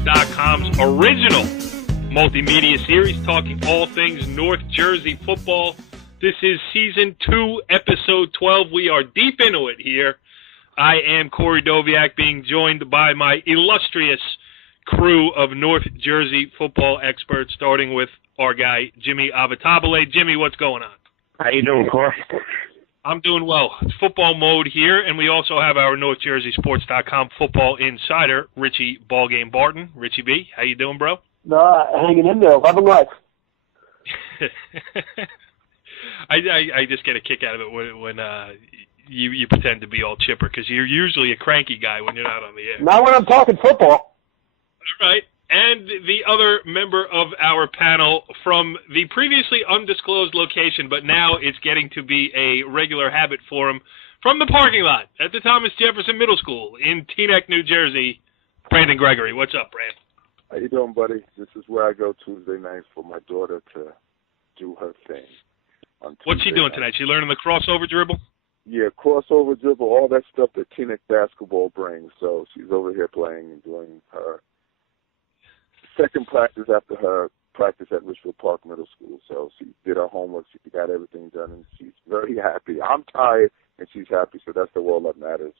MetLifeSports.com's original multimedia series talking all things North Jersey football. This is Season 2, Episode 12. We are deep into it here. I am Corey Doviak, being joined by my illustrious crew of North Jersey football experts, starting with our guy, Jimmy Avitable. Jimmy, what's going on? How you doing, Corey? I'm doing well. It's football mode here, and we also have our NorthJerseySports.com football insider, Richie Ballgame Barton. Richie B, how you doing, bro? Hanging in there, loving life. I just get a kick out of it when you pretend to be all chipper, because you're usually a cranky guy when you're not on the air. Not when I'm talking football. All right. And the other member of our panel from the previously undisclosed location, but now it's getting to be a regular habit for him, from the parking lot at the Thomas Jefferson Middle School in Teaneck, New Jersey, Brandon Gregory. What's up, Brand? How you doing, buddy? This is where I go Tuesday nights for my daughter to do her thing. What's she doing tonight? She learning the crossover dribble? Yeah, crossover dribble, all that stuff that Teaneck basketball brings. So she's over here playing and doing her second practice after her practice at Richfield Park Middle School. So she did her homework, she got everything done, and she's very happy. I'm tired, and she's happy, so that's all that matters.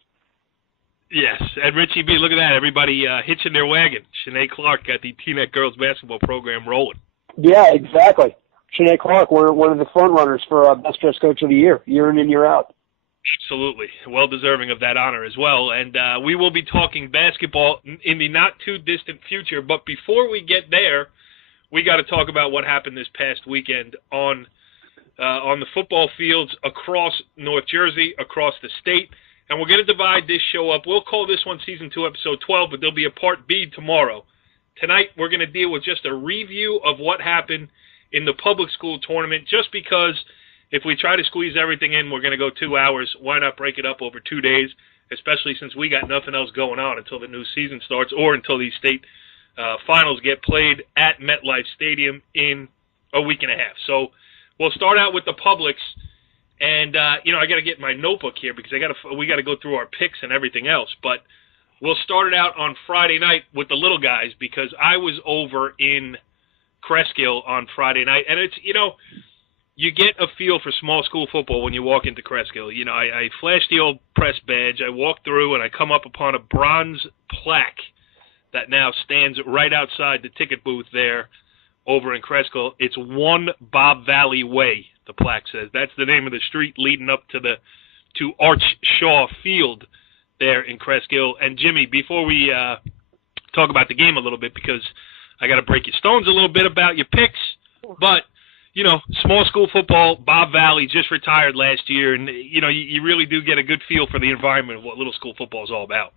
Yes, and Richie B, look at that. Everybody hitching their wagon. Shanae Clark got the Teaneck girls basketball program rolling. Yeah, exactly. Shanae Clark, one of the front runners for Best Dressed Coach of the Year in and year out. Absolutely. Well deserving of that honor as well. And we will be talking basketball in the not-too-distant future. But before we get there, we got to talk about what happened this past weekend on the football fields across North Jersey, across the state. And we're going to divide this show up. We'll call this one Season 2, Episode 12, but there'll be a Part B tomorrow. Tonight, we're going to deal with just a review of what happened in the public school tournament, just because if we try to squeeze everything in, we're going to go 2 hours. Why not break it up over 2 days, especially since we got nothing else going on until the new season starts or until these state finals get played at MetLife Stadium in a week and a half. So we'll start out with the publics. And, I got to get my notebook here because we got to go through our picks and everything else. But we'll start it out on Friday night with the little guys, because I was over in Cresskill on Friday night. And it's, you get a feel for small school football when you walk into Cresskill. I flash the old press badge. I walk through, and I come up upon a bronze plaque that now stands right outside the ticket booth there over in Cresskill. It's One Bob Valley Way, the plaque says. That's the name of the street leading up to Arch Shaw Field there in Cresskill. And, Jimmy, before we talk about the game a little bit, because I got to break your stones a little bit about your picks, but small school football, Bob Valley just retired last year, and, you really do get a good feel for the environment of what little school football is all about.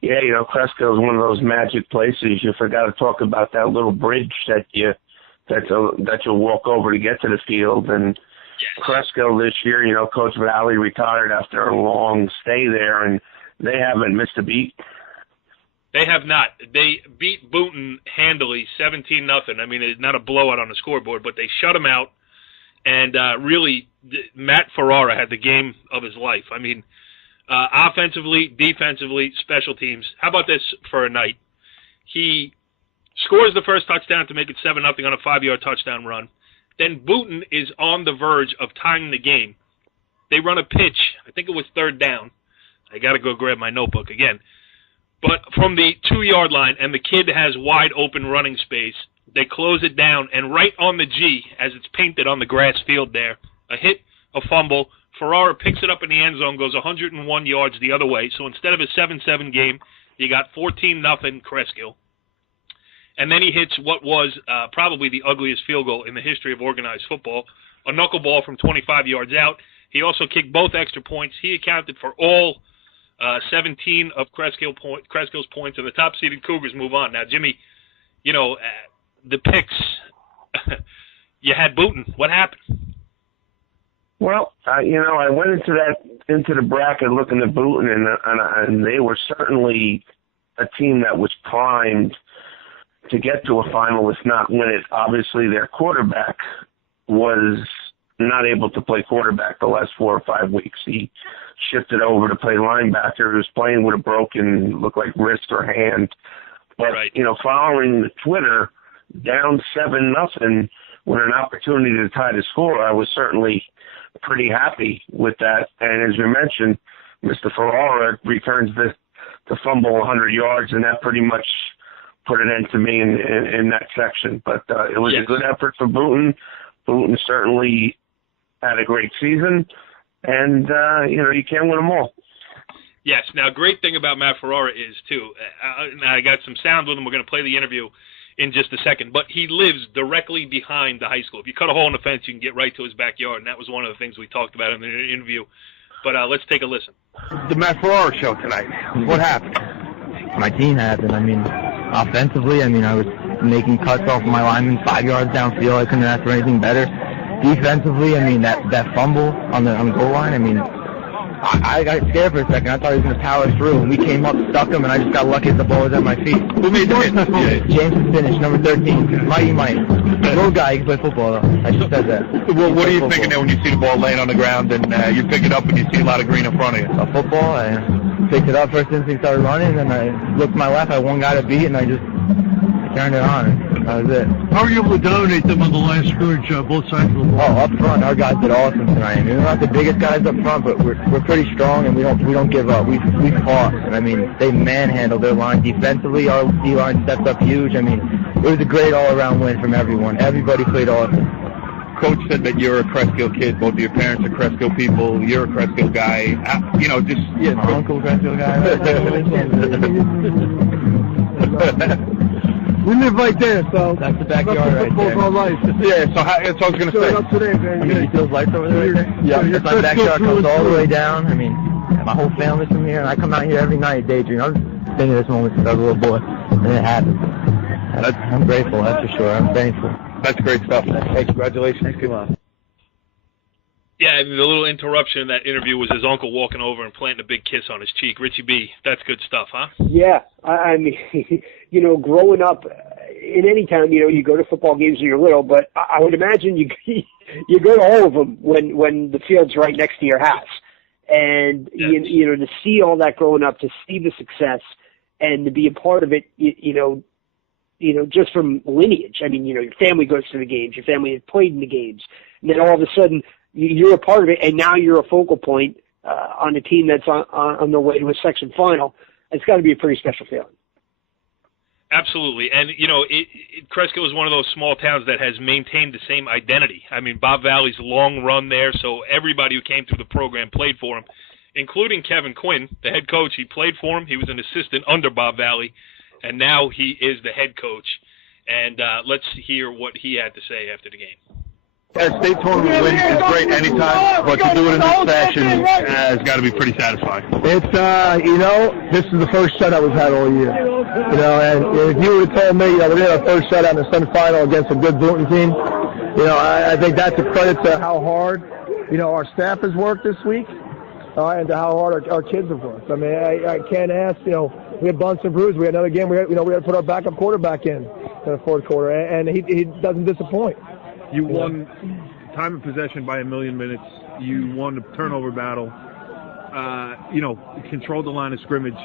Yeah, Cresskill is one of those magic places. You forgot to talk about that little bridge that you'll walk over to get to the field. And yes. Cresskill this year, Coach Valley retired after a long stay there, and they haven't missed a beat. They have not. They beat Boonton handily, 17-0. I mean, it's not a blowout on the scoreboard, but they shut them out. And really, Matt Ferrara had the game of his life. I mean, offensively, defensively, special teams. How about this for a night? He scores the first touchdown to make it 7-0 on a 5-yard touchdown run. Then Boonton is on the verge of tying the game. They run a pitch. I think it was third down. I got to go grab my notebook again. But from the 2-yard line, and the kid has wide open running space, they close it down, and right on the G, as it's painted on the grass field there, a hit, a fumble, Ferrara picks it up in the end zone, goes 101 yards the other way. So instead of a 7-7 game, you got 14-0 Cresskill. And then he hits what was probably the ugliest field goal in the history of organized football, a knuckleball from 25 yards out. He also kicked both extra points. He accounted for all 17 of Cresskill's points, and the top-seeded Cougars move on. Now, Jimmy, the picks, you had Boonton. What happened? Well, I went into the bracket looking at Boonton, and they were certainly a team that was primed to get to a final, if not win it. Obviously, their quarterback was not able to play quarterback the last 4 or 5 weeks. He shifted over to play linebacker. He was playing with a broken, looked like wrist or hand. But, Right. Following the Twitter, down 7-0 with an opportunity to tie the score, I was certainly pretty happy with that. And as you mentioned, Mr. Ferrara returns the fumble 100 yards, and that pretty much put an end to me in that section. But it was a good effort for Boonton. Boonton certainly had a great season, and, you can't win them all. Yes. Now, great thing about Matt Ferrara is, too, I got some sound with him. We're going to play the interview in just a second, but he lives directly behind the high school. If you cut a hole in the fence, you can get right to his backyard, and that was one of the things we talked about in the interview. But let's take a listen. The Matt Ferrara show tonight. What happened? My team happened. Offensively, I was making cuts off my linemen 5 yards downfield. I couldn't ask for anything better. Defensively, that fumble on the goal line, I got scared for a second. I thought he was going to power through, and we came up, stuck him, and I just got lucky that the ball was at my feet. Who made the hit? James was finished, number 13. Mighty Mike. Little guy, he can play football, though. I just said that. Well, what are you thinking there when you see the ball laying on the ground and you pick it up and you see a lot of green in front of you? A football, I picked it up, first instinct started running, and I looked to my left, I had one guy to beat, and I just turned it on. That was it. How were you able to dominate them on the last scrimmage, both sides of the ball? Oh, up front, our guys did awesome tonight. We're not the biggest guys up front, but we're pretty strong, and we don't give up. We fought, and they manhandled their line defensively. Our D line stepped up huge. It was a great all-around win from everyone. Everybody played awesome. Coach said that you're a Cresskill kid. Both of your parents are Cresskill people. You're a Cresskill guy. My uncle Cresskill guy. We live right there, so that's the backyard right there. All life. Yeah, so that's what I was going to say. Up today, man. You feel lights over there right there? Yeah. My backyard comes all the way down. My whole family's from here, and I come out here every night daydream. I've been to this moment since I was a little boy, and it happened. I'm grateful, that's for sure. I'm thankful. That's great stuff. Hey, congratulations. Come on. Yeah, the little interruption in that interview was his uncle walking over and planting a big kiss on his cheek. Richie B, that's good stuff, huh? Yeah, growing up in any town, you go to football games when you're little, but I would imagine you go to all of them when the field's right next to your house. And, yes. To see all that growing up, to see the success and to be a part of it, just from lineage. Your family goes to the games, your family has played in the games, and then all of a sudden you're a part of it, and now you're a focal point on a team that's on their way to a section final. It's got to be a pretty special feeling. Absolutely. And, Cresskill is one of those small towns that has maintained the same identity. Bob Valley's long run there, so everybody who came through the program played for him, including Kevin Quinn, the head coach. He played for him. He was an assistant under Bob Valley, and now he is the head coach. And let's hear what he had to say after the game. A state tournament win is great anytime, but to do it in this fashion has got to be pretty satisfying. It's, this is the first shutout we've had all year. And if you would have told me, we're going to have our first shutout in the semifinal against a good Boonton team, I think that's a credit to how hard, our staff has worked this week, and to how hard our kids have worked. I can't ask, we had bumps and bruises. We had another game, we had to put our backup quarterback in the fourth quarter, and he doesn't disappoint. You won time of possession by 1,000,000 minutes. You won the turnover battle. Controlled the line of scrimmage.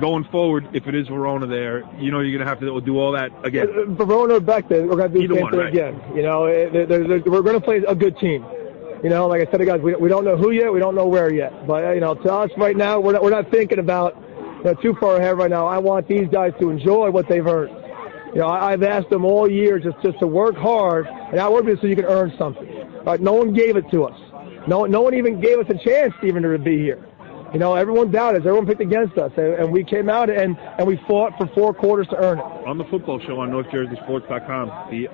Going forward, if it is Verona there, you're going to have to do all that again. Verona back there, we're going to do the same thing again. We're going to play a good team. Like I said to guys, we don't know who yet, we don't know where yet. But, to us right now, we're not thinking about too far ahead right now. I want these guys to enjoy what they've earned. I've asked them all year just to work hard, and I work with it so you can earn something. Right? No one gave it to us. No one even gave us a chance even to be here. Everyone doubted us. Everyone picked against us, and we came out and we fought for 4 quarters to earn it. On the football show on NorthJerseySports.com, the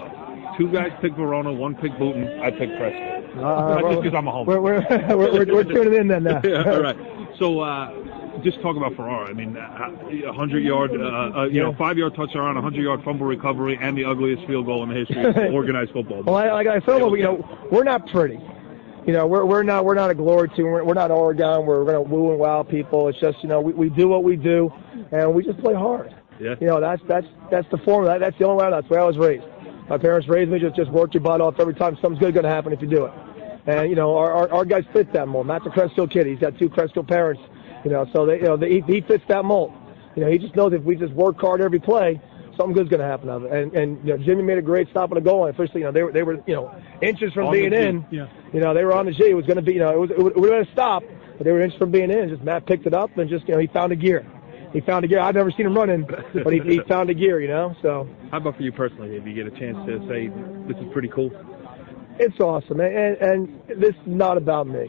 2 guys picked Verona, 1 picked Boonton, I picked Cresskill. Just because I'm a homer. We're tuning in then now. Yeah, all right. So, just talk about Ferrara. 100-yard, 5-yard touchdown, 100-yard fumble recovery, and the ugliest field goal in the history of organized football. Well, like I said, we're not pretty. We're not a glory team. We're not Oregon. We're going to woo and wow people. It's just we do what we do, and we just play hard. Yeah. That's the formula. That's the only way. That's the way I was raised. My parents raised me just work your butt off every time. Something's good going to happen if you do it. And our guys fit that mold. Matt's a Cresskill kid. He's got 2 Cresskill parents. So he fits that mold. He just knows if we just work hard every play, something good's going to happen of it. And Jimmy made a great stop on the goal line. Officially, they were inches from being in. Yeah. They were on the G. It was going to be, it would have been a stop, but they were inches from being in. Just Matt picked it up and just, he found a gear. He found a gear. I've never seen him running, but he found a gear, So. How about for you personally? If you get a chance to say this is pretty cool. It's awesome, and this is not about me.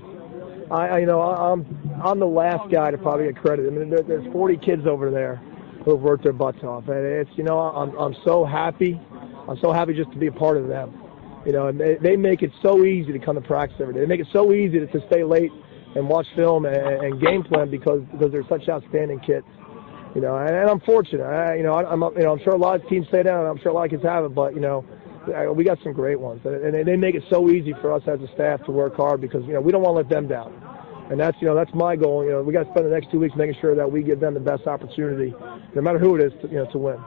I'm the last guy to probably get credit. I mean, there's 40 kids over there who've worked their butts off, and it's I'm so happy. I'm so happy just to be a part of them. And they make it so easy to come to practice every day. They make it so easy to stay late and watch film and game plan because they're such outstanding kids. And I'm fortunate. I'm sure a lot of teams say that, and I'm sure a lot of kids have it, but we got some great ones, and they make it so easy for us as a staff to work hard because we don't want to let them down, and that's my goal. We got to spend the next 2 weeks making sure that we give them the best opportunity, no matter who it is, to win.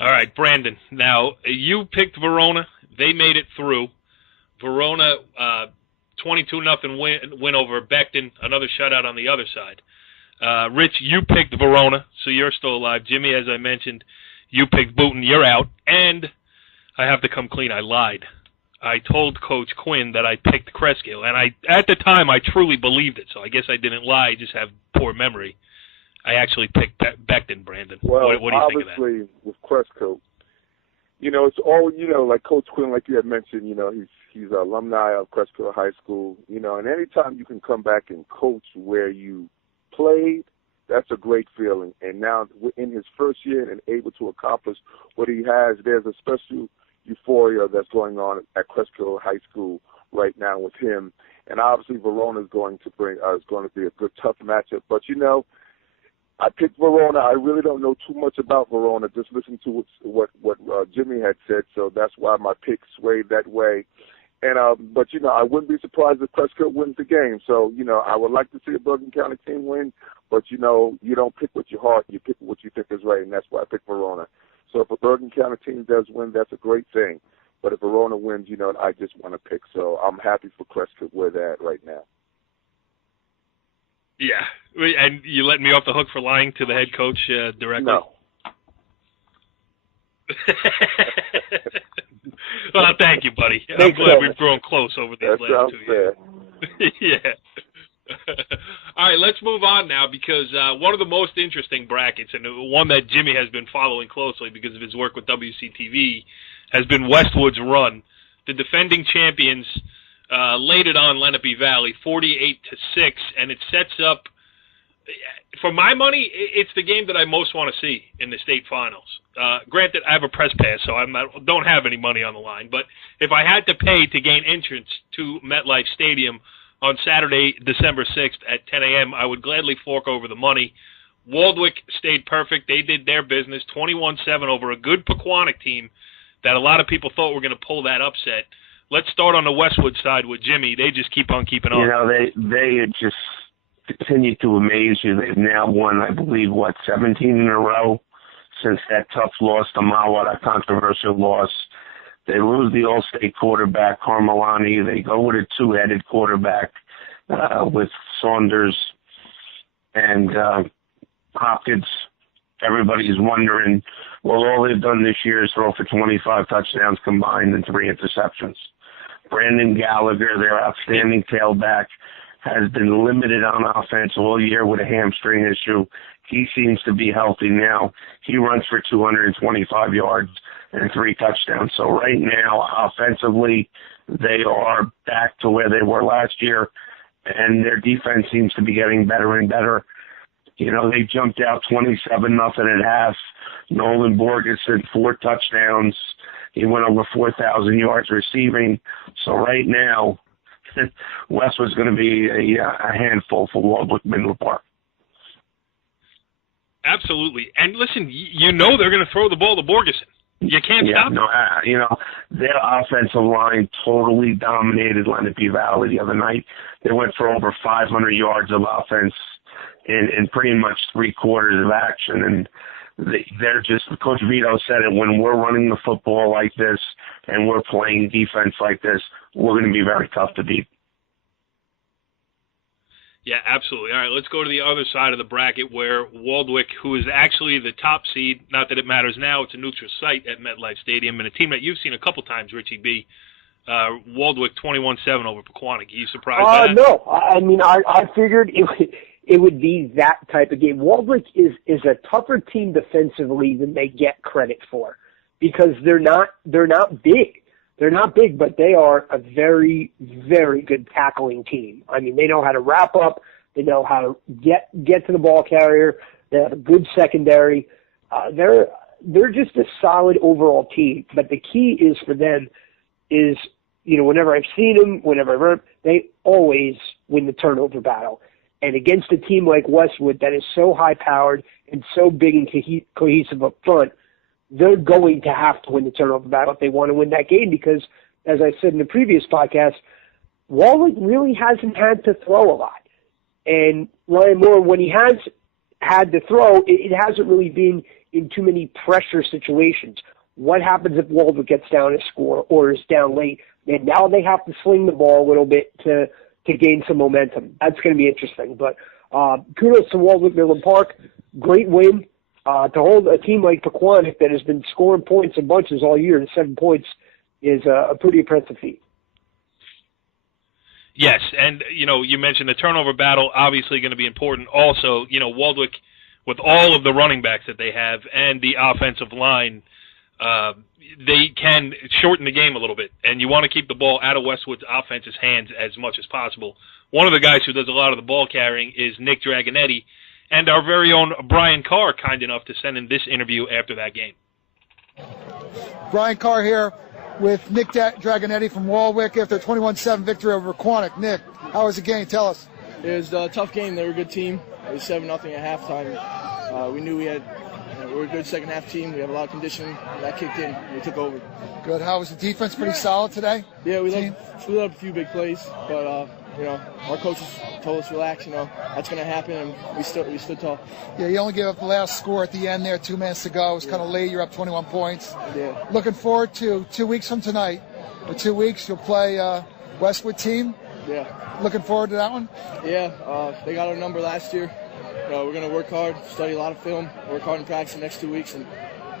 All right, Brandon. Now you picked Verona. They made it through. Verona, 22-0 win over Beckton. Another shutout on the other side. Rich, you picked Verona, so you're still alive. Jimmy, as I mentioned, you picked Boonton. You're out, and I have to come clean. I lied. I told Coach Quinn that I picked Cresskill, and at the time I truly believed it. So I guess I didn't lie. I just have poor memory. I actually picked Beckton, Brandon. Well, what do you think of that? Obviously, with Cresskill, it's all like Coach Quinn, like you had mentioned. He's an alumni of Cresskill High School. And anytime you can come back and coach where you played, that's a great feeling. And now in his first year and able to accomplish what he has, there's a special euphoria that's going on at Cresskill High School right now with him. And obviously Verona is going to be a good, tough matchup. But I picked Verona. I really don't know too much about Verona. Just listen to what Jimmy had said, so that's why my pick swayed that way. And but I wouldn't be surprised if Prescott wins the game. So I would like to see a Bergen County team win, but you don't pick with your heart. You pick what you think is right, and that's why I picked Verona. So if a Bergen County team does win, that's a great thing. But if Verona wins, I just want to pick. So I'm happy for Prescott where they're at right now. Yeah, and you let me off the hook for lying to the head coach directly? No. Well, thank you, buddy. I'm glad we've grown close over these last 2 years. Yeah. All right, let's move on now because one of the most interesting brackets, and one that Jimmy has been following closely because of his work with WCTV, has been Westwood's run. The defending champions laid it on Lenape Valley, 48-6, and it sets up. For my money, it's the game that I most want to see in the state finals. Granted, I have a press pass, so I don't have any money on the line. But if I had to pay to gain entrance to MetLife Stadium on Saturday, December 6th at 10 a.m., I would gladly fork over the money. Waldwick stayed perfect. They did their business, 21-7 over a good Pequannock team that a lot of people thought were going to pull that upset. Let's start on the Westwood side with Jimmy. They just keep on keeping on. They just continue to amaze you. They've now won, I believe, 17 in a row since that tough loss to Mawa, that controversial loss. They lose the All-State quarterback, Carmelani. They go with a two-headed quarterback with Saunders and Hopkins. Everybody's wondering, well, all they've done this year is throw for 25 touchdowns combined and 3 interceptions. Brandon Gallagher, their outstanding tailback, has been limited on offense all year with a hamstring issue. He seems to be healthy now. He runs for 225 yards and 3 touchdowns. So right now, offensively, they are back to where they were last year, and their defense seems to be getting better and better. They jumped out 27-0 at half. Nolan Borgeson, 4 touchdowns. He went over 4,000 yards receiving. So right now, Westwood's going to be a handful for Waldwick Middle Park. Absolutely. And listen, they're going to throw the ball to Borgeson. You can't stop them. Their offensive line totally dominated Lenape Valley the other night. They went for over 500 yards of offense in pretty much 3 quarters of action. And they're just, Coach Vito said it, when we're running the football like this and we're playing defense like this, we're going to be very tough to beat. Yeah, absolutely. All right, let's go to the other side of the bracket where Waldwick, who is actually the top seed, not that it matters now, it's a neutral site at MetLife Stadium, and a team that you've seen a couple times, Richie B. Waldwick 21-7 over Pequannock. Are you surprised by that? No. I mean, I figured it would be that type of game. Waldwick is a tougher team defensively than they get credit for because they're not big. They're not big, but they are a very, very good tackling team. I mean, they know how to wrap up. They know how to get to the ball carrier. They have a good secondary. They're just a solid overall team. But the key is for them is, whenever I've seen them, whenever I've heard, they always win the turnover battle. And against a team like Westwood that is so high-powered and so big and cohesive up front, they're going to have to win the turnover battle if they want to win that game because, as I said in the previous podcast, Waldwick really hasn't had to throw a lot. And Ryan Moore, when he has had to throw, it hasn't really been in too many pressure situations. What happens if Waldwick gets down a score or is down late? And now they have to sling the ball a little bit to gain some momentum. That's going to be interesting. But kudos to Waldwick Midland Park. Great win. To hold a team like Pequannock that has been scoring points in bunches all year to 7 points is a pretty impressive feat. Yes, and, you mentioned the turnover battle, obviously going to be important. Also, Waldwick, with all of the running backs that they have and the offensive line, they can shorten the game a little bit, and you want to keep the ball out of Westwood's offense's hands as much as possible. One of the guys who does a lot of the ball carrying is Nick Dragonetti, and our very own Brian Carr, kind enough to send in this interview after that game. Brian Carr here with Nick Dragonetti from Waldwick after a 21-7 victory over Pequannock. Nick, how was the game? Tell us. It was a tough game. They were a good team. It was 7-0 at halftime. We knew we were a good second-half team. We have a lot of conditioning. That kicked in. We took over. Good. How was the defense? Pretty solid today? Yeah, we let up a few big plays, but our coaches told us relax. That's going to happen, and we stood tall. Yeah, you only gave up the last score at the end there, 2 minutes to go. It was kind of late. You're up 21 points. Yeah. Looking forward to 2 weeks from tonight. For 2 weeks, you'll play Westwood team. Yeah. Looking forward to that one? Yeah. They got our number last year. We're going to work hard, study a lot of film, work hard in practice the next 2 weeks, and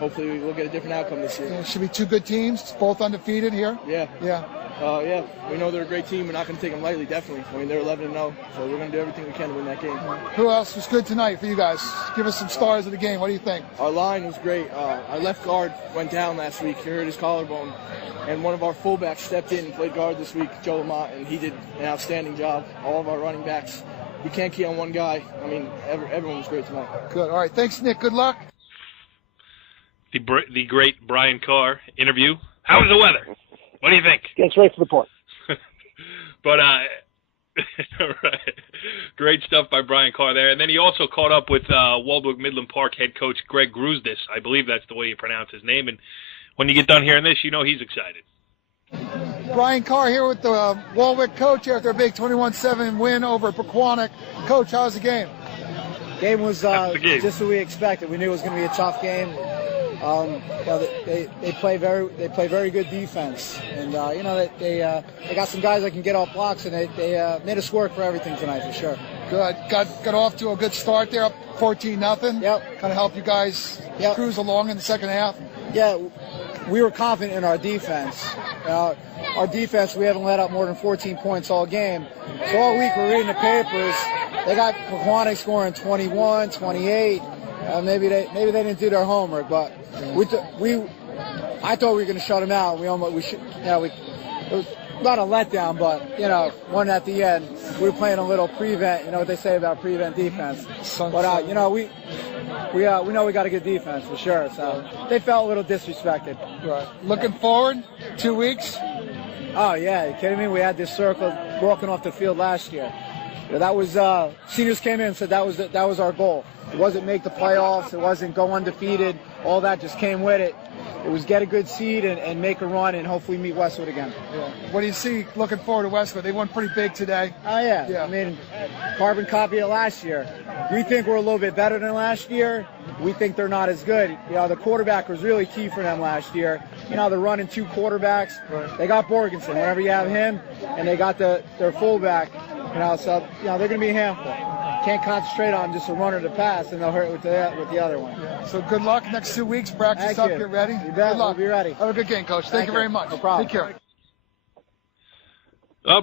hopefully we'll get a different outcome this year. Yeah, it should be 2 good teams, both undefeated here. Yeah. Yeah. Yeah, we know they're a great team. We're not going to take them lightly, definitely. I mean, they're 11-0, so we're going to do everything we can to win that game. Who else was good tonight for you guys? Give us some stars of the game. What do you think? Our line was great. Our left guard went down last week. He hurt his collarbone. And one of our fullbacks stepped in and played guard this week, Joe Lamont, and he did an outstanding job. All of our running backs, you can't key on one guy. I mean, everyone was great tonight. Good. All right. Thanks, Nick. Good luck. The great Brian Carr interview. How was the weather? What do you think? Gets right to the point. But, right. Great stuff by Brian Carr there. And then he also caught up with Waldwick Midland Park head coach Greg Grusdis. I believe that's the way you pronounce his name. And when you get done hearing this, he's excited. Brian Carr here with the Waldwick coach after a big 21-7 win over Pequannock. Coach, how was the game? Game was just what we expected. We knew it was going to be a tough game. They play very good defense, and they got some guys that can get off blocks, and they made us work for everything tonight for sure. Good. Got off to a good start there, up 14-0. Yep. Kind of help you guys cruise along in the second half. Yeah, we were confident in our defense. Our defense, we haven't let up more than 14 points all game. So all week we're reading the papers. They got Pequannock scoring 21, 28. Maybe they didn't do their homework, but I thought we were going to shut them out. We it was not a letdown, but one at the end. We were playing a little prevent. You know what they say about prevent defense. But we know we got a good defense for sure. So they felt a little disrespected. Right. Looking forward, 2 weeks. Oh yeah, you kidding me? We had this circle broken off the field last year. That was seniors came in and said that was our goal. It wasn't make the playoffs. It wasn't go undefeated. All that just came with it. It was get a good seed and make a run and hopefully meet Westwood again. Yeah. What do you see looking forward to Westwood? They won pretty big today. Oh, yeah. I mean, carbon copy of last year. We think we're a little bit better than last year. We think they're not as good. The quarterback was really key for them last year. They're running 2 quarterbacks. Right. They got Borgenson, whenever you have him, and they got their fullback. So they're going to be a handful. Can't concentrate on just a runner to pass, and they'll hurt with the other one. Yeah. So good luck next 2 weeks. Practice up. Get ready. You bet. Good luck. We'll be ready. Have a good game, Coach. Thank you very much. No problem. Take care.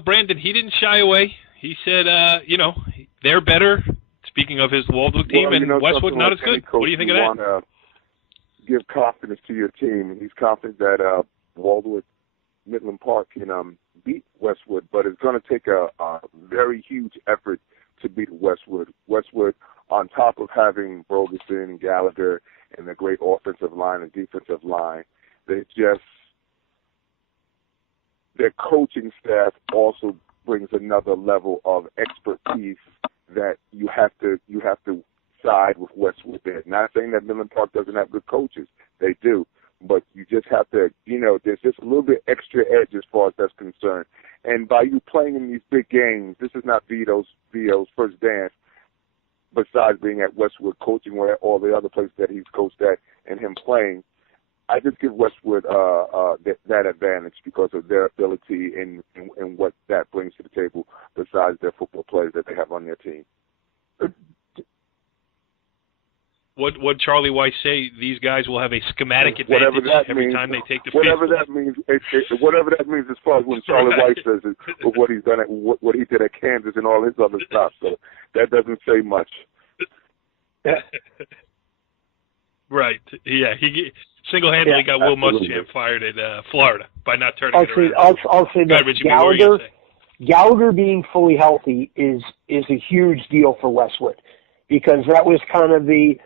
Brandon, he didn't shy away. He said, they're better. Speaking of his Waldwick team, and Westwood not as good. What do you think of that? You want to give confidence to your team, and he's confident that Waldwick Midland Park can beat Westwood, but it's going to take a very huge effort to beat Westwood. Westwood, on top of having Brogerson, Gallagher, and a great offensive line and defensive line, their coaching staff also brings another level of expertise that you have to side with Westwood there. Not saying that Midland Park doesn't have good coaches. They do. But you just have to, there's just a little bit extra edge as far as that's concerned. And by you playing in these big games, this is not Vito's first dance, besides being at Westwood coaching where all the other places that he's coached at and him playing. I just give Westwood that advantage because of their ability and what that brings to the table besides their football players that they have on their team. What Charlie Weiss say? These guys will have a schematic advantage every time they take the field. Whatever that means, as far as when Charlie Weiss says it, or what he's done what he did at Kansas and all his other stuff. So that doesn't say much. Right. Yeah. He single-handedly got Will Muschamp fired at Florida by not turning it around. I'll say that Gallagher being fully healthy is a huge deal for Westwood, because that was kind of a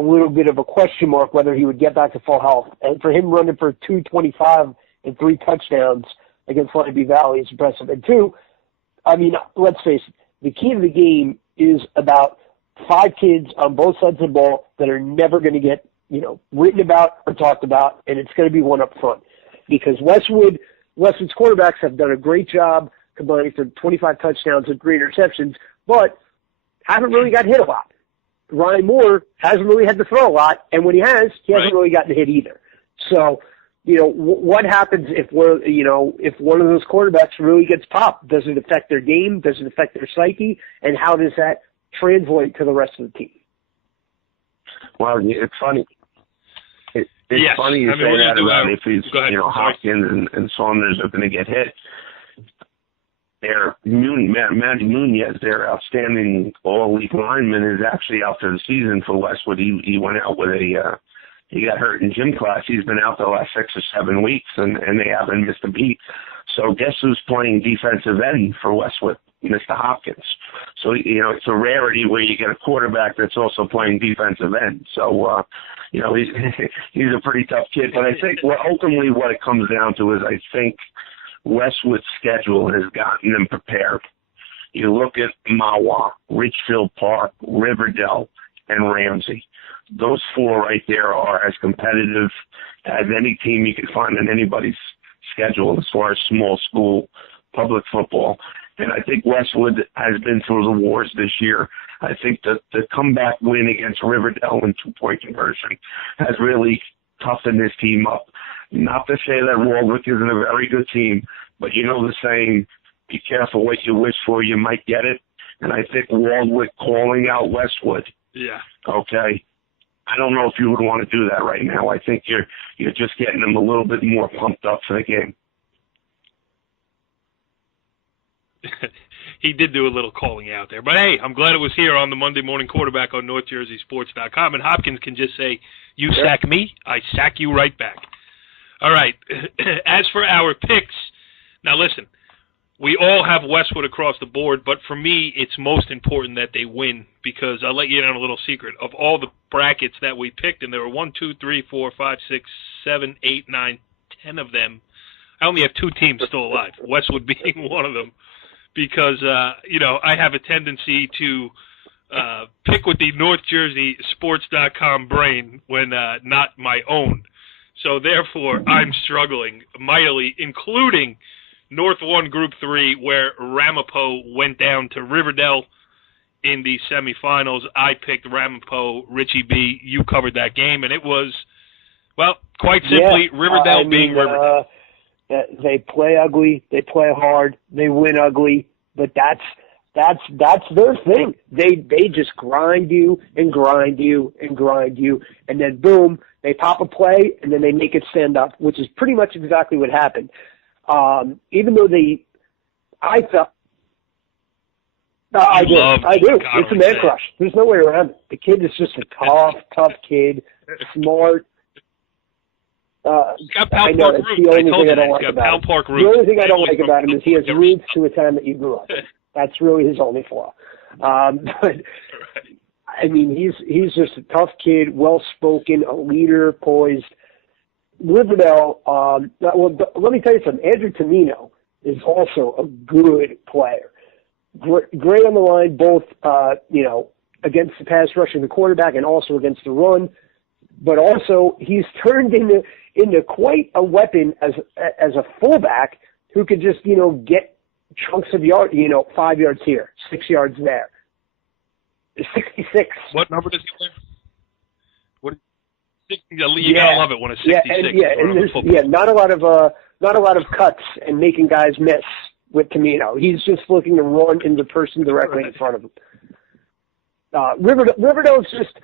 little bit of a question mark whether he would get back to full health. And for him running for 225 and 3 touchdowns against Avitable Valley is impressive. And 2, let's face it, the key to the game is about 5 kids on both sides of the ball that are never going to get, written about or talked about, and it's going to be one up front. Because Westwood's quarterbacks have done a great job combining for 25 touchdowns and 3 interceptions, but haven't really got hit a lot. Ryan Moore hasn't really had to throw a lot, and when he hasn't really gotten hit either. So, what happens if one of those quarterbacks really gets popped? Does it affect their game? Does it affect their psyche? And how does that translate to the rest of the team? Well, it's funny. It's funny you say that about if he's, Hopkins and Saunders are going to get hit. Matty Nunez, their outstanding all-league lineman, is actually out for the season for Westwood. He went out with he got hurt in gym class. He's been out the last 6 or 7 weeks, and they haven't missed a beat. So guess who's playing defensive end for Westwood? Mr. Hopkins. So, it's a rarity where you get a quarterback that's also playing defensive end. So, he's a pretty tough kid. But I think ultimately what it comes down to is I think Westwood's schedule has gotten them prepared. You look at Mawa, Richfield Park, Riverdale, and Ramsey. Those 4 right there are as competitive as any team you can find in anybody's schedule as far as small school public football. And I think Westwood has been through the wars this year. I think the comeback win against Riverdale in 2-point conversion has really toughened this team up. Not to say that Waldwick isn't a very good team, but the saying, be careful what you wish for, you might get it. And I think Waldwick calling out Westwood. Yeah. Okay. I don't know if you would want to do that right now. I think you're just getting them a little bit more pumped up for the game. He did do a little calling out there. But, hey, I'm glad it was here on the Monday Morning Quarterback on NorthJerseySports.com. And Hopkins can just say, you sack me, I sack you right back. All right. As for our picks, now listen, we all have Westwood across the board, but for me, it's most important that they win because I'll let you in on a little secret. Of all the brackets that we picked, and there were 1, 2, 3, 4, 5, 6, 7, 8, 9, 10 of them, I only have 2 teams still alive, Westwood being one of them. Because, I have a tendency to pick with the NorthJerseySports.com brain when not my own. So, therefore, I'm struggling mightily, including North 1 Group 3, where Ramapo went down to Riverdale in the semifinals. I picked Ramapo, Richie B. You covered that game, and it was, well, quite simply, Riverdale being Riverdale. They play ugly. They play hard. They win ugly. but that's their thing. They just grind you and grind you and grind you, and then boom, they pop a play and then they make it stand up, which is pretty much exactly what happened. Even though I thought. I do. It's a man crush. There's no way around it. The kid is just a tough kid, smart. I know it's the only thing I don't like about him. The only thing I don't like about him is he has roots to a town that you grew up in. That's really his only flaw. But I mean, he's just a tough kid, well-spoken, a leader, poised. Riverdale. Well, let me tell you something. Andrew Tamino is also a good player. Great on the line, both against the pass rush and the quarterback, and also against the run. But also, he's turned into quite a weapon as a fullback who could just get chunks of 5 yards here, 6 yards there. 66. What number does he wear? What? You gotta love it when it's 66. Not a lot of cuts and making guys miss with Camino. He's just looking to run into the person directly in front of him. Riverdale's just,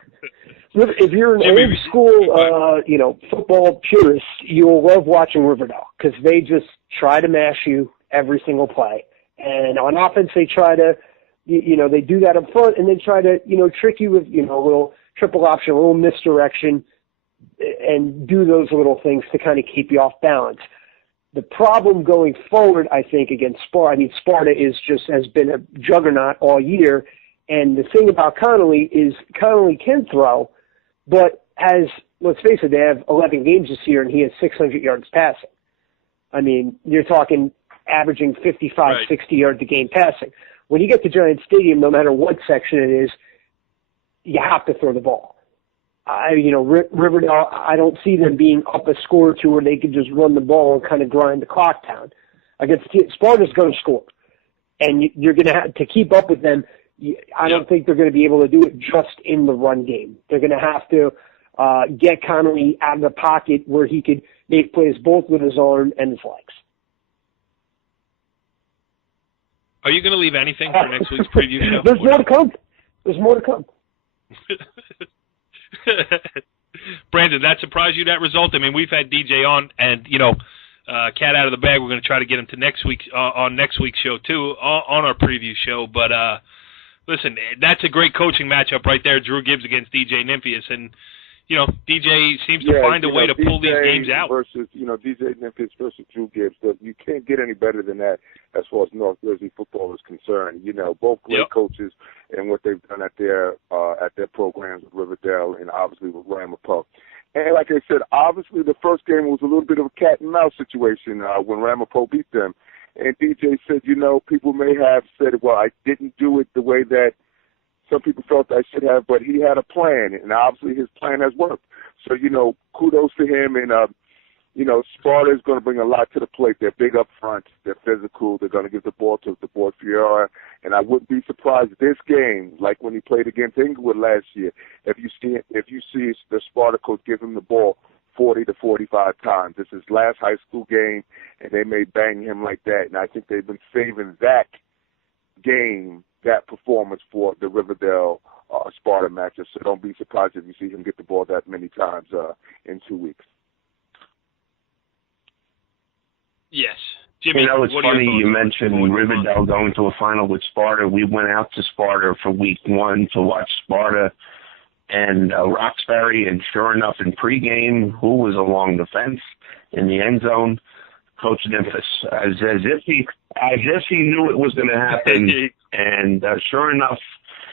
if you're an old school, football purist, you'll love watching Riverdale because they just try to mash you every single play. And on offense, they try to, they do that up front and they try to, trick you with, a little triple option, a little misdirection, and do those little things to kind of keep you off balance. The problem going forward, I think, against Sparta, Sparta has been a juggernaut all year. And the thing about Connolly is Connolly can throw, but let's face it, they have 11 games this year and he has 600 yards passing. I mean, you're talking averaging 55, 60 yards a game passing. When you get to Giant Stadium, no matter what section it is, you have to throw the ball. Riverdale, I don't see them being up a score or two where they can just run the ball and kind of grind the clock down. Against Sparta's going to score, and you're going to have to keep up with them. I don't think they're going to be able to do it just in the run game. They're going to have to get Connolly out of the pocket where he could make plays both with his arm and his legs. Are you going to leave anything for next week's preview show? There's more to come. Brandon, that surprised you, that result? I mean, we've had DJ on, and cat out of the bag. We're going to try to get him to next week's show too, on our preview show. But listen, that's a great coaching matchup right there. Drew Gibbs against DJ Nymphius, and DJ seems to find a way to pull these games out. Versus DJ Nymphius versus Drew Gibbs. You can't get any better than that as far as North Jersey football is concerned. Both great coaches and what they've done at their programs with Riverdale and obviously with Ramapo. And like I said, obviously the first game was a little bit of a cat and mouse situation when Ramapo beat them. And DJ said, people may have said, well, I didn't do it the way that some people felt I should have, but he had a plan, and obviously his plan has worked. So, kudos to him. And, Sparta is going to bring a lot to the plate. They're big up front. They're physical. They're going to give the ball to the boy Fiora. And I wouldn't be surprised this game, like when he played against Inglewood last year, if you see the Sparta coach give him the ball 40 to 45 times. This is his last high school game, and they may bang him like that. And I think they've been saving that game, that performance for the Riverdale Sparta matchup. So don't be surprised if you see him get the ball that many times in 2 weeks. Yes. Jimmy, it's funny you mentioned Riverdale going to a final with Sparta. We went out to Sparta for week 1 to watch Sparta and Roxbury, and sure enough, in pregame, who was along the fence in the end zone? Coach Nymphius, as if he knew it was going to happen. And sure enough,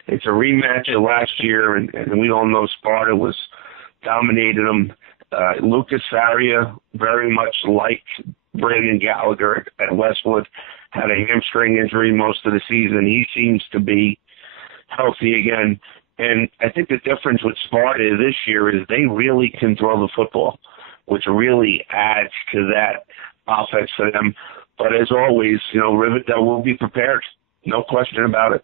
it's a rematch of last year, and we all know Sparta was dominated them. Lucas Faria, very much like Brandon Gallagher at Westwood, had a hamstring injury most of the season. He seems to be healthy again. And I think the difference with Sparta this year is they really can throw the football, which really adds to that offense for them. But as always, Riverdale will be prepared. No question about it.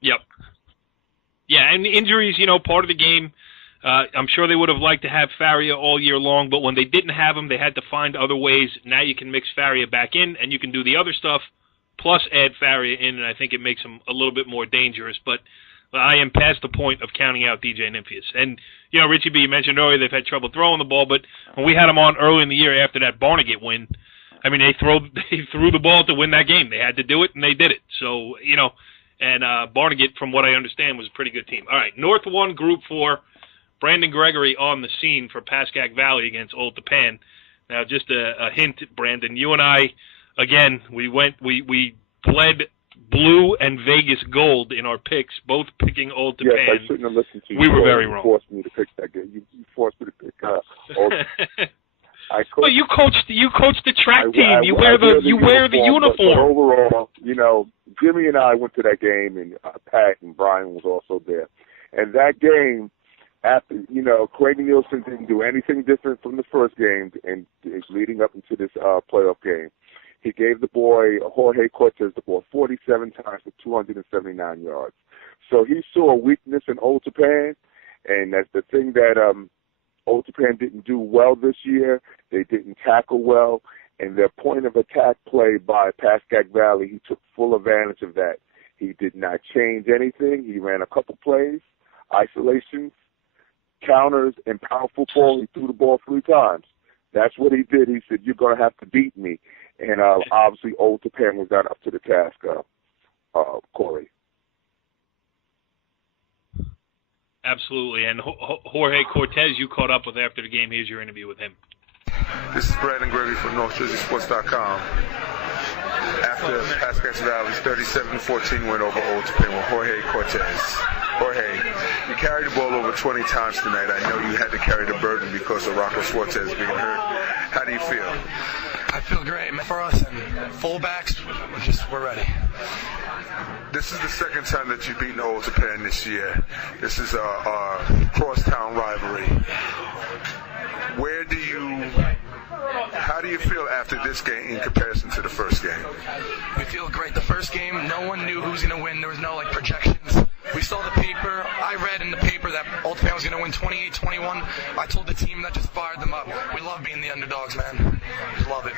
Yep. Yeah, and injuries, part of the game. I'm sure they would have liked to have Faria all year long, but when they didn't have him, they had to find other ways. Now you can mix Faria back in, and you can do the other stuff plus add Faria in, and I think it makes him a little bit more dangerous. But I am past the point of counting out DJ Nymphius. And, Richie B, you mentioned earlier they've had trouble throwing the ball, but when we had them on early in the year after that Barnegat win, I mean, they threw the ball to win that game. They had to do it, and they did it. So, and Barnegat, from what I understand, was a pretty good team. All right, North 1, Group 4, Brandon Gregory on the scene for Pascack Valley against Old Tappan. Now, just a hint, Brandon, you and I, again, we pled blue and Vegas gold in our picks, both picking Old Tappan. Yes, I shouldn't have listened to you. We were very wrong. You forced me to pick that game. You forced me to pick Old Well, you coached the track team. You wear the uniform. But overall, Jimmy and I went to that game, and Pat and Brian was also there. And that game, after Craig Nielsen didn't do anything different from the first game, and leading up into this playoff game. He gave the boy, Jorge Cortez, the ball 47 times for 279 yards. So he saw a weakness in Old Tappan, and that's the thing that Old Tappan didn't do well this year. They didn't tackle well, and their point of attack play by Pascack Valley, he took full advantage of that. He did not change anything. He ran a couple plays, isolations, counters, and power football. He threw the ball 3 times. That's what he did. He said, "You're going to have to beat me." And obviously, Old Tappan was not up to the task, Corey. Absolutely. And Jorge Cortez, you caught up with after the game. Here's your interview with him. This is Brandon Gregory from NorthJerseySports.com. After Pascack Valley's 37-14 win over Old Tappan with Jorge Cortez. Jorge, you carried the ball over 20 times tonight. I know you had to carry the burden because of Rocco Suarez being hurt. How do you feel? I feel great. For us and fullbacks, we're ready. This is the second time that you've beaten Old Tappan this year. This is our crosstown rivalry. How do you feel after this game in comparison to the first game? We feel great. The first game, no one knew who was going to win. There was no projections. We saw the paper. I read in the paper that Old Tappan was going to win 28-21. I told the team that just fired them up. We love being the underdogs, man. We love it.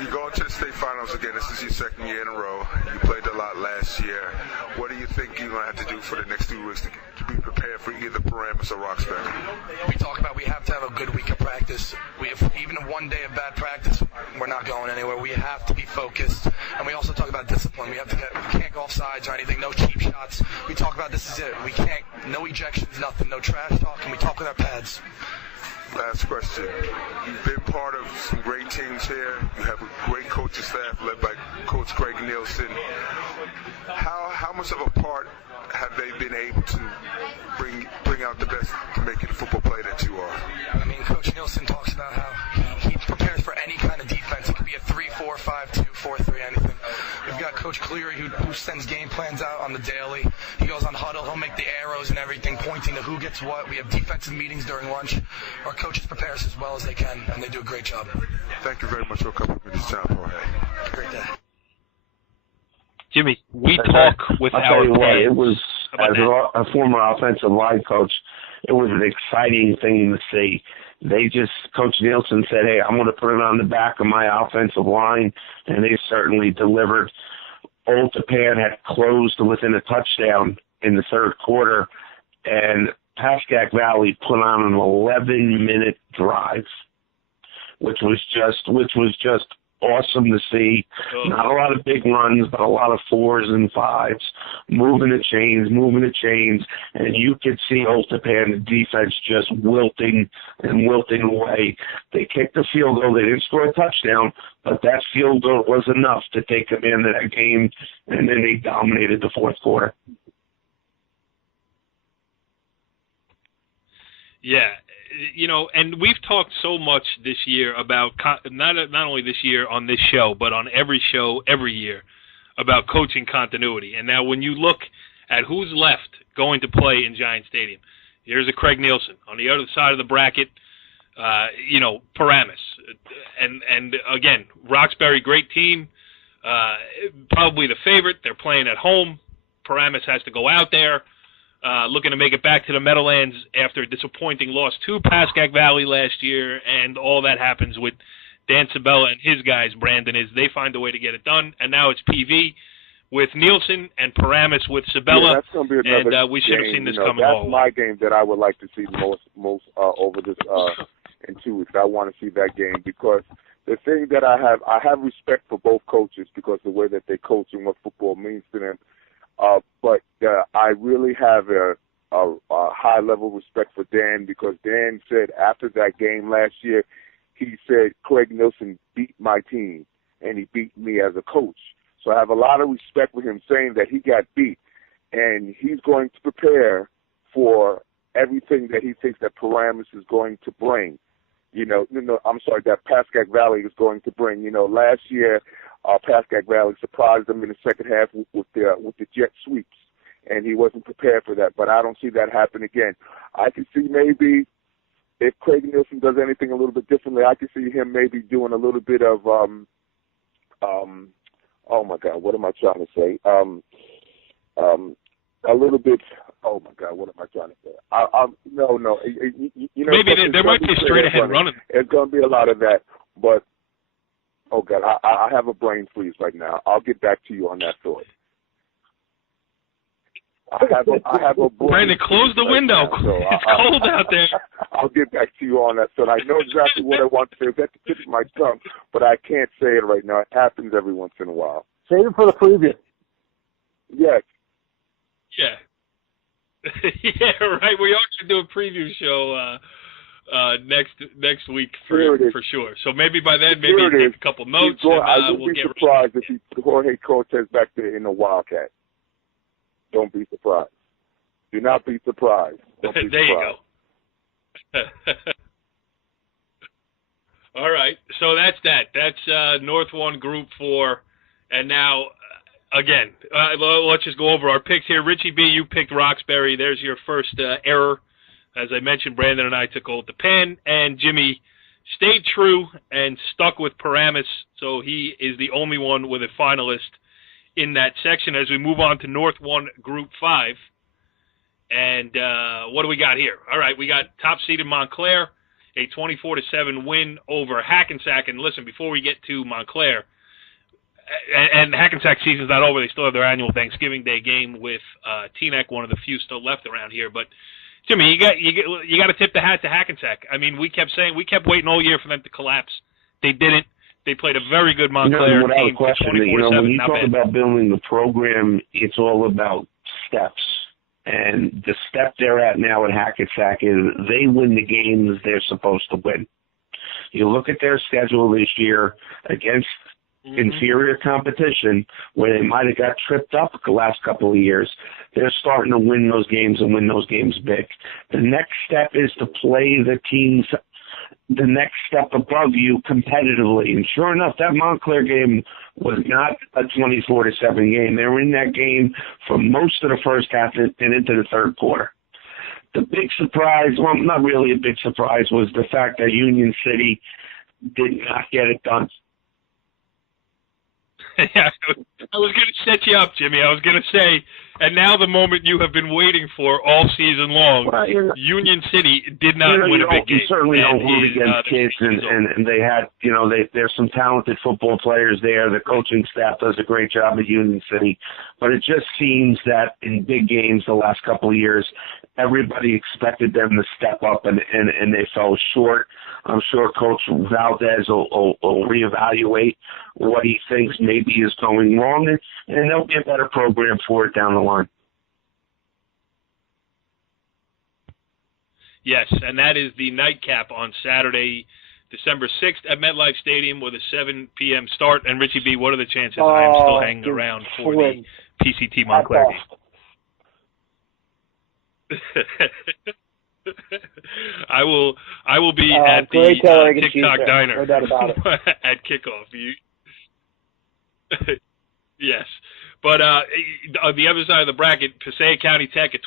You go into the state finals again. This is your second year in a row. You played a lot last year. What do you think you're going to have to do for the next 2 weeks to be prepared for either Paramus or Roxbury? We talk about we have to have a good week of practice. Even one day of bad practice, we're not going anywhere. We have to be focused. And we also talk about discipline. We can't go off sides or anything. No cheap shots. We talk about this is it. We can't, no ejections, nothing. No trash talk. And we talk with our pads. Last question. You've been part of some great teams here. You have a great coaching staff led by Coach Craig Nielsen. How much of a part have they been able to bring out the best to make you the football player that you are? I mean, Coach Nielsen talks about how he prepares for any kind of defense. It could be a 3-4, 5-2, 4-3, anything. We've got Coach Cleary who sends game plans out on the daily. He goes on huddle. He'll make the arrows and everything, pointing to who gets what. We have defensive meetings during lunch. Our coaches prepare us as well as they can, and they do a great job. Thank you very much for coming with this time, Jorge. Great day. Jimmy, we talk with our fans. It was, as a former offensive line coach, it was an exciting thing to see. Coach Nielsen said, "Hey, I'm going to put it on the back of my offensive line," and they certainly delivered. Old Tappan had closed within a touchdown in the third quarter, and Pascack Valley put on an 11-minute drive, which was just awesome to see. Not a lot of big runs, but a lot of 4s and 5s, moving the chains, and you could see Old Tappan defense just wilting away. They kicked the field goal. They didn't score a touchdown, but that field goal was enough to take them into that game, and then they dominated the fourth quarter. Yeah. And we've talked so much this year about, not only this year on this show, but on every show every year, about coaching continuity. And now when you look at who's left going to play in Giant Stadium, here's a Craig Nielsen. On the other side of the bracket, Paramus. And again, Roxbury, great team, probably the favorite. They're playing at home. Paramus has to go out there. Looking to make it back to the Meadowlands after a disappointing loss to Pascack Valley last year, and all that happens with Dan Sabella and his guys, Brandon, is they find a way to get it done. And now it's PV with Nielsen and Paramus with Sabella. Yeah, that's going to be another and we should have game. seen this You know, coming all that's my game that I would like to see most over this in 2 weeks. I want to see that game because the thing that I have respect for both coaches because the way that they coach and what football means to them. But I really have a high level respect for Dan because Dan said after that game last year, he said Craig Nielsen beat my team and he beat me as a coach. So I have a lot of respect for him saying that he got beat and he's going to prepare for everything that he thinks that Paramus is going to bring. That Pascack Valley is going to bring. Last year, Pascack Valley surprised them in the second half with the jet sweeps, and he wasn't prepared for that. But I don't see that happen again. I can see maybe if Craig Nielsen does anything a little bit differently, I can see him maybe doing a little bit of oh my God, what am I trying to say? A little bit. Oh my God, what am I trying to say? No. Maybe there might be a straight ahead running. It's going to be a lot of that, but oh God, I have a brain freeze right now. I'll get back to you on that thought. I have a brain Brandon, close the window. Now, so it's cold out there. I'll get back to you on that thought. I know exactly what I want to say. That's the tip of my tongue, but I can't say it right now. It happens every once in a while. Save it for the preview. Yes. Yeah. Yeah, right. We are going to do a preview show next week for sure. So maybe by then, maybe you take a couple notes. I we'll would be get surprised if he Jorge Cortez back there in the Wildcat. Don't be surprised. Do not be surprised. Don't be there surprised. You go. All right. So that's that. That's North 1 Group 4. And now, again, let's just go over our picks here. Richie B, you picked Roxbury. There's your first error. As I mentioned, Brandon and I took Old Tappan, and Jimmy stayed true and stuck with Paramus, so he is the only one with a finalist in that section as we move on to North 1 Group 5. And what do we got here? All right, we got top-seeded Montclair, a 24-7 win over Hackensack. And listen, before we get to Montclair, and Hackensack season's not over. They still have their annual Thanksgiving Day game with Teaneck, one of the few still left around here. But Jimmy, you got to tip the hat to Hackensack. I mean, we kept waiting all year for them to collapse. They didn't. They played a very good Montclair without team. question, when you talk about building the program, it's all about steps. And the step they're at now at Hackensack is they win the games they're supposed to win. You look at their schedule this year against inferior competition where they might have got tripped up the last couple of years. They're starting to win those games and win those games big. The next step is to play the teams the next step above you competitively. And sure enough, that Montclair game was not a 24-7 game. They were in that game for most of the first half and into the third quarter. The big surprise, well, not really a big surprise, was the fact that Union City did not get it done. Yeah, I was going to set you up, Jimmy. I was going to say, and now the moment you have been waiting for all season long, well, Union City did not win a big game. You certainly don't root against kids, and they had, there's some talented football players there. The coaching staff does a great job at Union City, but it just seems that in big games the last couple of years, everybody expected them to step up, and they fell short. I'm sure Coach Valdez will reevaluate what he thinks maybe is going wrong, and there'll be a better program for it down the line. Yes, and that is the nightcap on Saturday, December 6th at MetLife Stadium with a 7 p.m. start. And Richie B, what are the chances I am still hanging around for the PCT Montclair game? I will be at the TikTok diner no doubt about it. at kickoff. Yes, but on the other side of the bracket, Passaic County Tech a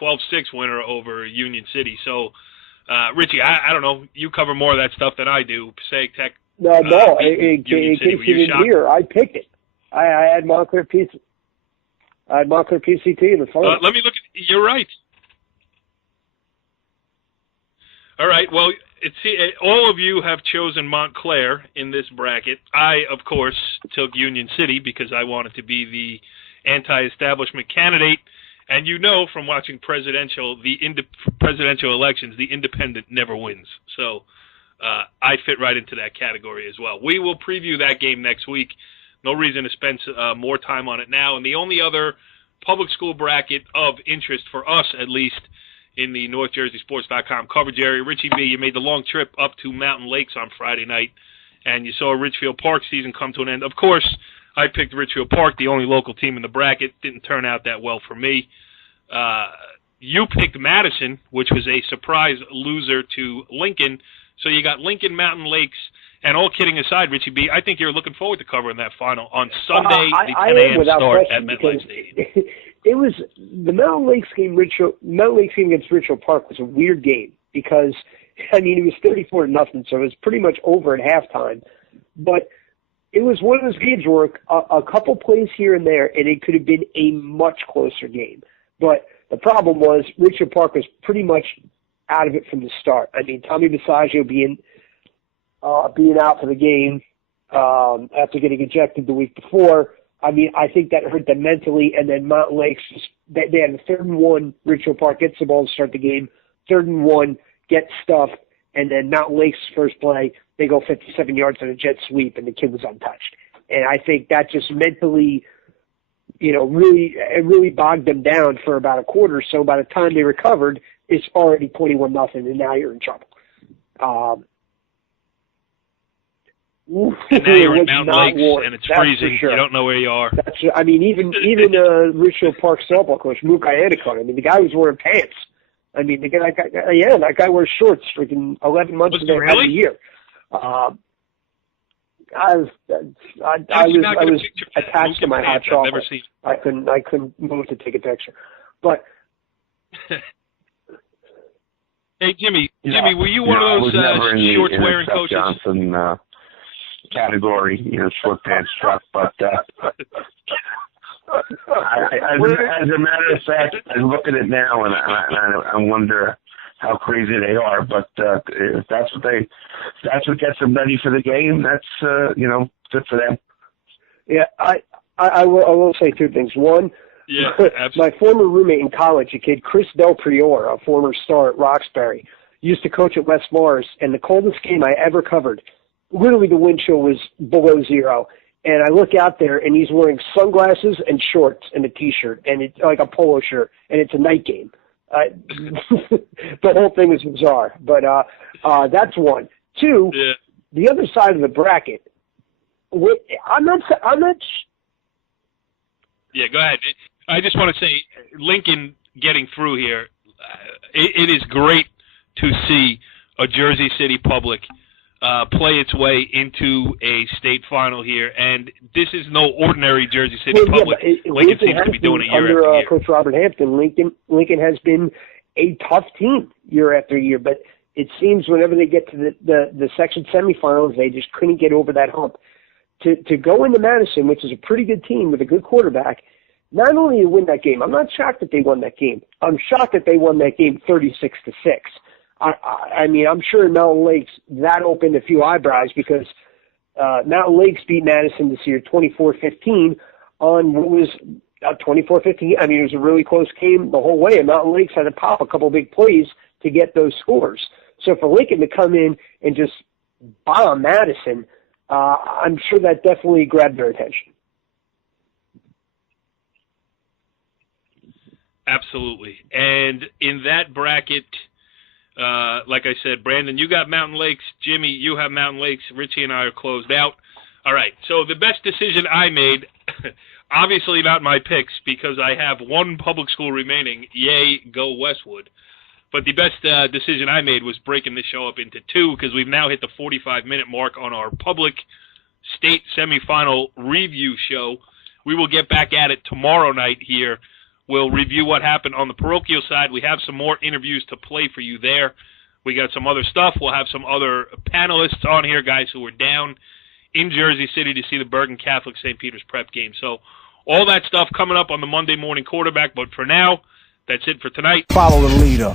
12-6 winner over Union City. So, Richie, I don't know. You cover more of that stuff than I do. Passaic Tech. In case you didn't hear, I picked it. I had Montclair PCT in the let me look at. You're right. All right. Well, All of you have chosen Montclair in this bracket. I, of course, took Union City because I wanted to be the anti-establishment candidate. And you know from watching presidential elections, the independent never wins. So I fit right into that category as well. We will preview that game next week. No reason to spend more time on it now. And the only other public school bracket of interest for us, at least, in the NorthJerseySports.com coverage area. Richie B., you made the long trip up to Mountain Lakes on Friday night, and you saw Richfield Park season come to an end. Of course, I picked Richfield Park, the only local team in the bracket. Didn't turn out that well for me. You picked Madison, which was a surprise loser to Lincoln. So you got Lincoln, Mountain Lakes, and all kidding aside, Richie B., I think you're looking forward to covering that final on Sunday, the 10 a.m. start at MetLife Stadium. It was the Mountain Lakes game against Richfield Park was a weird game because, I mean, it was 34-0, so it was pretty much over at halftime. But it was one of those games where a couple plays here and there, and it could have been a much closer game. But the problem was Richfield Park was pretty much out of it from the start. I mean, Tommy Visaggio being out for the game after getting ejected the week before, I mean, I think that hurt them mentally. And then Mountain Lakes, they had a 3rd and 1. Richfield Park gets the ball to start the game. 3rd and 1, get stuffed. And then Mountain Lakes' first play, they go 57 yards on a jet sweep, and the kid was untouched. And I think that just mentally, really bogged them down for about a quarter. So by the time they recovered, it's already 21-0, and now you're in trouble. And now you're in Mountain Lakes, and it's freezing. Sure. You don't know where you are. I mean, even Richfield Park softball coach, Mook Iannicone, I mean, the guy was wearing pants. I mean, that guy wears shorts freaking 11 months of the year. I was attached to my hot chocolate. I couldn't move to take a picture. But hey, Jimmy, were you one of those shorts wearing coaches? Johnson, category, short pants truck, but as a matter of fact, I look at it now and I wonder how crazy they are. But if that's what gets them ready for the game, that's good for them. Yeah, I will say 2 things. One, my former roommate in college, a kid, Chris Del Priore, a former star at Roxbury, used to coach at West Mars, and the coldest game I ever covered, literally the wind chill was below 0. And I look out there, and he's wearing sunglasses and shorts and a T-shirt, and it's like a polo shirt, and it's a night game. The whole thing is bizarre. But that's one. 2, the other side of the bracket, I'm not. Yeah, go ahead. I just want to say, Lincoln getting through here, it is great to see a Jersey City public play its way into a state final here, and this is no ordinary Jersey City public. Lincoln seems to be doing it year after year. Coach Robert Hampton, Lincoln has been a tough team year after year, but it seems whenever they get to the section semifinals, they just couldn't get over that hump. To go into Madison, which is a pretty good team with a good quarterback, not only to win that game, I'm not shocked that they won that game. I'm shocked that they won that game 36-6. I mean, I'm sure in Mountain Lakes that opened a few eyebrows because Mountain Lakes beat Madison this year 24-15 on what was 24-15. I mean, it was a really close game the whole way, and Mountain Lakes had to pop a couple big plays to get those scores. So for Lincoln to come in and just bomb Madison, I'm sure that definitely grabbed their attention. Absolutely. And in that bracket, like I said, Brandon, you got Mountain Lakes. Jimmy, you have Mountain Lakes. Richie and I are closed out. All right, so the best decision I made, obviously not my picks because I have 1 public school remaining. Yay, go Westwood. But the best decision I made was breaking this show up into 2 because we've now hit the 45-minute mark on our public state semifinal review show. We will get back at it tomorrow night here. We'll review what happened on the parochial side. We have some more interviews to play for you there. We got some other stuff. We'll have some other panelists on here, guys who were down in Jersey City to see the Bergen Catholic St. Peter's Prep game. So all that stuff coming up on the Monday Morning Quarterback. But for now, that's it for tonight. Follow the leader.